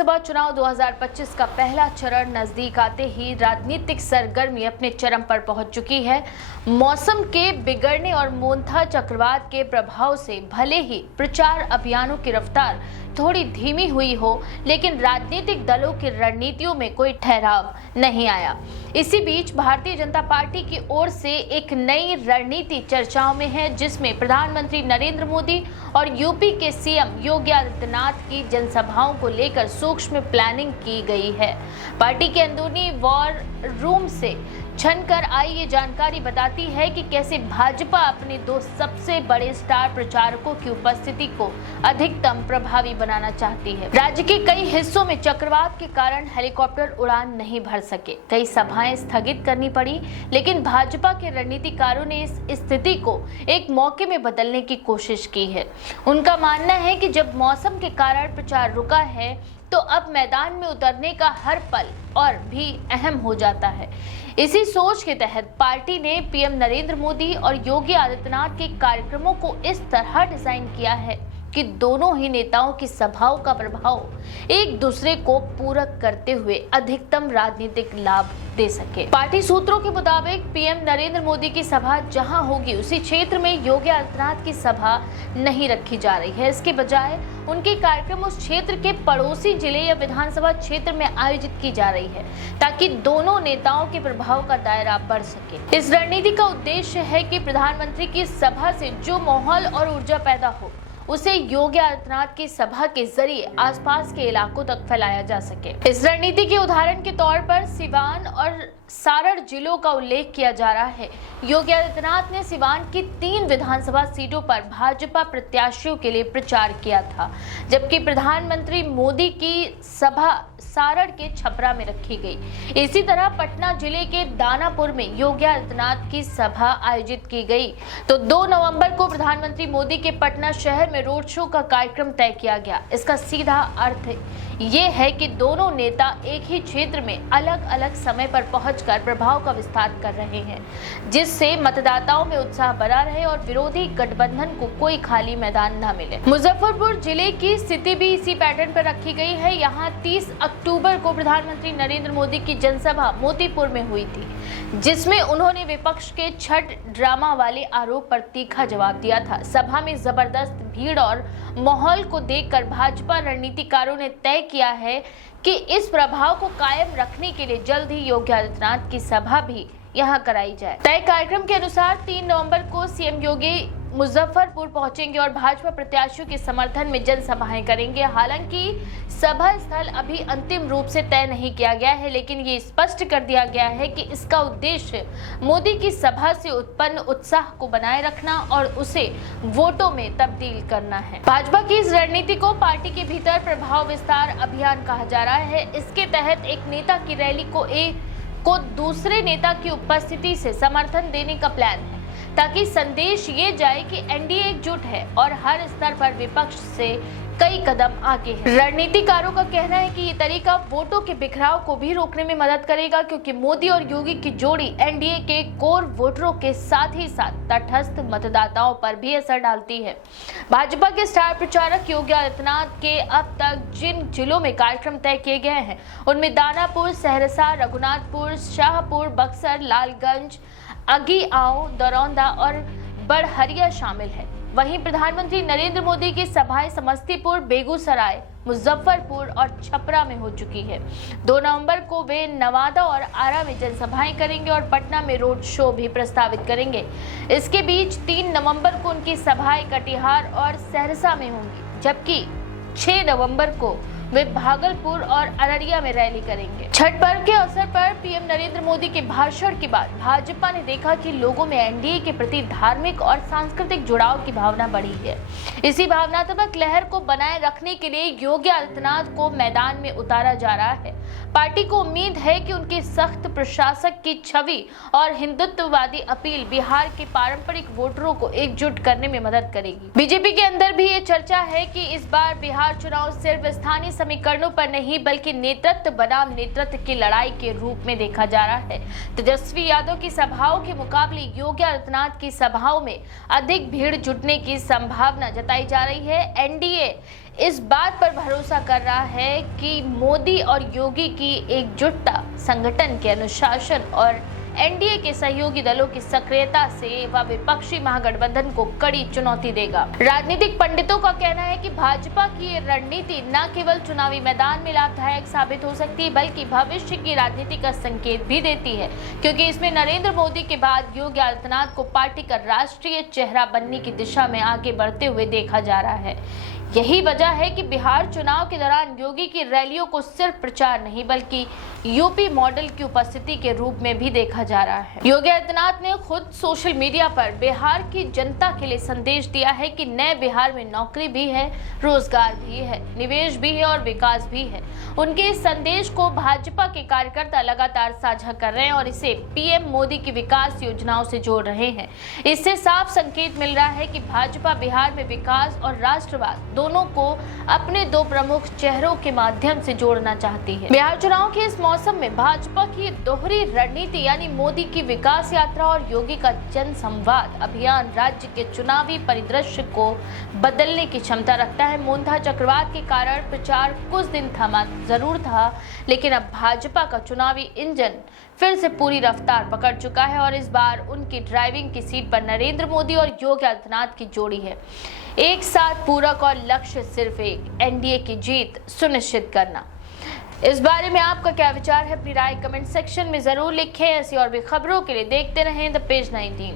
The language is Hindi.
विधानसभा चुनाव 2025 का पहला चरण नजदीक आते ही राजनीतिक सरगर्मी अपने चरम पर पहुंच चुकी है। मौसम के बिगड़ने और मोंथा चक्रवात के प्रभाव से भले ही प्रचार अभियानों की रफ्तार थोड़ी धीमी हुई हो, लेकिन राजनीतिक दलों की रणनीतियों में कोई ठहराव नहीं आया। इसी बीच भारतीय जनता पार्टी की ओर से एक नई रणनीति चर्चाओं में है, जिसमें प्रधानमंत्री नरेंद्र मोदी और यूपी के सीएम योगी आदित्यनाथ की जनसभाओं को लेकर सूक्ष्म प्लानिंग की गई है। पार्टी के अंदरूनी वॉर रूम से छनकर आई ये जानकारी बताती है कि कैसे भाजपा अपने दो सबसे बड़े स्टार प्रचारकों की उपस्थिति को अधिकतम प्रभावी बनाना चाहती है। राज्य के कई हिस्सों में चक्रवात के कारण हेलीकॉप्टर उड़ान नहीं भर सके, कई सभाएं स्थगित करनी पड़ी, लेकिन भाजपा के रणनीतिकारों ने इस स्थिति को एक मौके में बदलने की कोशिश की है। उनका मानना है कि जब मौसम के कारण प्रचार रुका है, तो अब मैदान में उतरने का हर पल और भी अहम हो जाता है। इसी सोच के तहत पार्टी ने पीएम नरेंद्र मोदी और योगी आदित्यनाथ के कार्यक्रमों को इस तरह डिजाइन किया है कि दोनों ही नेताओं की सभाओं का प्रभाव एक दूसरे को पूरक करते हुए अधिकतम राजनीतिक लाभ दे सके। पार्टी सूत्रों के मुताबिक पीएम नरेंद्र मोदी की सभा जहां होगी, उसी क्षेत्र में योगी आदित्यनाथ की सभा नहीं रखी जा रही है। इसके बजाय उनके कार्यक्रम उस क्षेत्र के पड़ोसी जिले या विधानसभा क्षेत्र में आयोजित की जा रही है, ताकि दोनों नेताओं के प्रभाव का दायरा बढ़ सके। इस रणनीति का उद्देश्य है कि प्रधानमंत्री की सभा से जो माहौल और ऊर्जा पैदा हो, उसे योगी आदित्यनाथ की सभा के जरिए आसपास के इलाकों तक फैलाया जा सके। इस रणनीति के उदाहरण के तौर पर सिवान और सारण जिलों का उल्लेख किया जा रहा है। योगी आदित्यनाथ ने सिवान की 3 विधानसभा सीटों पर भाजपा प्रत्याशियों के लिए प्रचार किया था, जबकि प्रधानमंत्री मोदी की सभा सारण के छपरा में रखी गई। इसी तरह पटना जिले के दानापुर में योगी आदित्यनाथ की सभा आयोजित की गई। तो 2 नवंबर को प्रधानमंत्री मोदी के पटना शहर में रोड शो का कार्यक्रम तय किया गया। इसका सीधा अर्थ ये है कि दोनों नेता एक ही क्षेत्र में अलग अलग समय पर पहुंचकर प्रभाव का विस्तार कर रहे हैं, जिससे मतदाताओं में उत्साह बना रहे और विरोधी गठबंधन को कोई खाली मैदान न मिले। मुजफ्फरपुर जिले की स्थिति भी इसी पैटर्न पर रखी गई है। यहाँ 30 अक्टूबर को प्रधानमंत्री नरेंद्र मोदी की जनसभा मोतीपुर में हुई थी, जिसमें उन्होंने विपक्ष के छठ ड्रामा वाले आरोप पर तीखा जवाब दिया था। सभा में जबरदस्त भीड़ और माहौल को देखकर भाजपा रणनीतिकारों ने तय किया है कि इस प्रभाव को कायम रखने के लिए जल्द ही योगी आदित्यनाथ की सभा भी यहां कराई जाए। तय कार्यक्रम के अनुसार 3 नवंबर को सीएम योगी मुजफ्फरपुर पहुंचेंगे और भाजपा प्रत्याशियों के समर्थन में जनसभाएं करेंगे। हालांकि सभा स्थल अभी अंतिम रूप से तय नहीं किया गया है, लेकिन ये स्पष्ट कर दिया गया है कि इसका उद्देश्य मोदी की सभा से उत्पन्न उत्साह को बनाए रखना और उसे वोटों में तब्दील करना है। भाजपा की इस रणनीति को पार्टी के भीतर प्रभाव विस्तार अभियान कहा जा रहा है। इसके तहत एक नेता की रैली को दूसरे नेता की उपस्थिति से समर्थन देने का प्लान है, ताकि संदेश ये जाए कि एनडीए एकजुट है और हर स्तर पर विपक्ष से कई कदम आगे है। रणनीतिकारों का कहना है कि ये तरीका वोटों के बिखराव को भी रोकने में मदद करेगा, क्योंकि मोदी और योगी की जोड़ी एनडीए के कोर वोटरों के साथ ही साथ तटस्थ मतदाताओं पर भी असर डालती है। भाजपा के स्टार प्रचारक योगी आदित्यनाथ के अब तक जिन जिलों में कार्यक्रम तय किए गए हैं, उनमें दानापुर, सहरसा, रघुनाथपुर, शाहपुर, बक्सर, लालगंज, अगिआंव, दरौंदा और बड़हरिया शामिल है। वहीं प्रधानमंत्री नरेंद्र मोदी की सभाएं समस्तीपुर, बेगूसराय, मुजफ्फरपुर और छपरा में हो चुकी है। 2 नवंबर को वे नवादा और आरा में जनसभाएं करेंगे और पटना में रोड शो भी प्रस्तावित करेंगे। इसके बीच 3 नवंबर को उनकी सभाएं कटिहार और सहरसा में होंगी, जबकि 6 नवंबर को वे भागलपुर और अररिया में रैली करेंगे। छठ पर्व के अवसर पर पीएम नरेंद्र मोदी के भाषण के बाद भाजपा ने देखा कि लोगों में एनडीए के प्रति धार्मिक और सांस्कृतिक जुड़ाव की भावना बढ़ी है। इसी भावनात्मक लहर को बनाए रखने के लिए योगी आदित्यनाथ को मैदान में उतारा जा रहा है। पार्टी को उम्मीद है कि उनके सख्त प्रशासक की छवि और हिंदुत्ववादी अपील बिहार के पारंपरिक वोटरों को एकजुट करने में मदद करेगी। बीजेपी के अंदर भी ये चर्चा है कि इस बार बिहार चुनाव सिर्फ स्थानीय समीकरणों पर नहीं, बल्कि नेतृत्व बनाम नेतृत्व की लड़ाई के रूप में देखा जा रहा है। तेजस्वी यादव की सभाओं के मुकाबले योगी आदित्यनाथ की सभाओं में अधिक भीड़ जुटने की संभावना जताई जा रही है। एनडीए इस बात पर भरोसा कर रहा है कि मोदी और योगी की एकजुटता, संगठन के अनुशासन और एनडीए के सहयोगी दलों की सक्रियता से वह विपक्षी महागठबंधन को कड़ी चुनौती देगा। राजनीतिक पंडितों का कहना है कि भाजपा की ये रणनीति न केवल चुनावी मैदान में लाभदायक साबित हो सकती है, बल्कि भविष्य की राजनीति का संकेत भी देती है, क्योंकि इसमें नरेंद्र मोदी के बाद योगी आदित्यनाथ को पार्टी का राष्ट्रीय चेहरा बनने की दिशा में आगे बढ़ते हुए देखा जा रहा है। यही वजह है कि बिहार चुनाव के दौरान योगी की रैलियों को सिर्फ प्रचार नहीं, बल्कि यूपी मॉडल की उपस्थिति के रूप में भी देखा जा रहा है। योगी आदित्यनाथ ने खुद सोशल मीडिया पर बिहार की जनता के लिए संदेश दिया है कि नए बिहार में नौकरी भी है, रोजगार भी है, निवेश भी है और विकास भी है। उनके इस संदेश को भाजपा के कार्यकर्ता लगातार साझा कर रहे हैं और इसे पीएम मोदी की विकास योजनाओं से जोड़ रहे हैं। इससे साफ संकेत मिल रहा है कि भाजपा बिहार में विकास और राष्ट्रवाद दोनों को अपने दो प्रमुख चेहरों के माध्यम से जोड़ना चाहती है। बिहार चुनाव के इस मौसम में भाजपा की दोहरी रणनीति यानी मोदी की विकास यात्रा और योगी का जन संवाद अभियान राज्य के चुनावी परिदृश्य को बदलने की क्षमता रखता है। मोंथा चक्रवात के कारण प्रचार कुछ दिन थमा जरूर था, लेकिन अब भाजपा का चुनावी इंजन फिर से पूरी रफ्तार पकड़ चुका है और इस बार उनकी ड्राइविंग की सीट पर नरेंद्र मोदी और योगी आदित्यनाथ की जोड़ी है। एक साथ पूरक और लक्ष्य सिर्फ एक, एनडीए की जीत सुनिश्चित करना। इस बारे में आपका क्या विचार है? अपनी राय कमेंट सेक्शन में जरूर लिखें। ऐसी और भी खबरों के लिए देखते रहें द पेज 19।